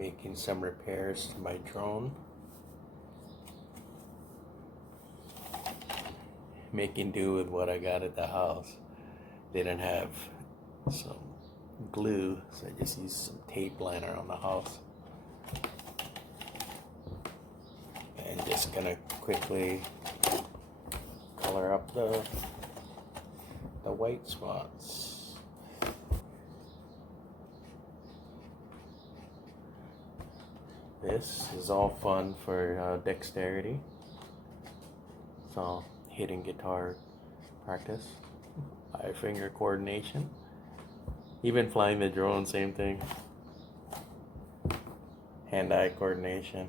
making some repairs to my drone. Making do with what I got at the house. Didn't have some glue, so I just used some tape laying around the house. And just gonna quickly color up the white spots. This is all fun for dexterity. It's all hitting guitar practice, eye finger coordination, even flying the drone, same thing, hand-eye coordination.